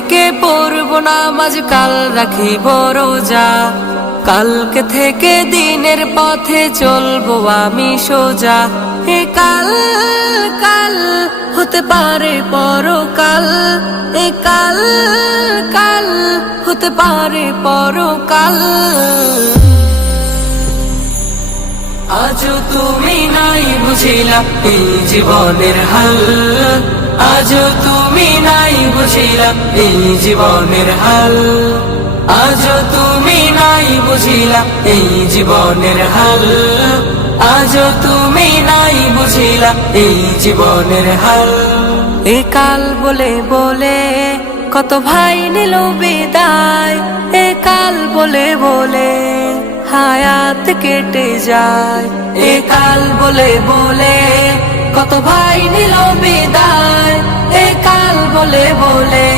থেকে পড়ব নামাজ, কাল রাখিব রোজা। কালকে থেকে দিনের পথে চলবো আমি সোজা। এ কাল কাল হতে পারে পরকাল, এ কাল কাল হতে পারে পরকাল। আজও তুমি নাই বুঝিলা এই জীবনের হাল, আজও তুমি নাই বুঝিলা এই জীবনের হাল, আজও তুমি নাই বুঝিলা এই জীবনের হাল, আজও তুমি নাই বুঝিলা এই জীবনের হাল। এ কাল বলে বলে কত ভাই নিল বিদায়, এ কাল বলে বলে হায়াত কেটে যায়। এ কাল বলে বলে কত ভাই নিল বিদায়, এ কাল বলে বলে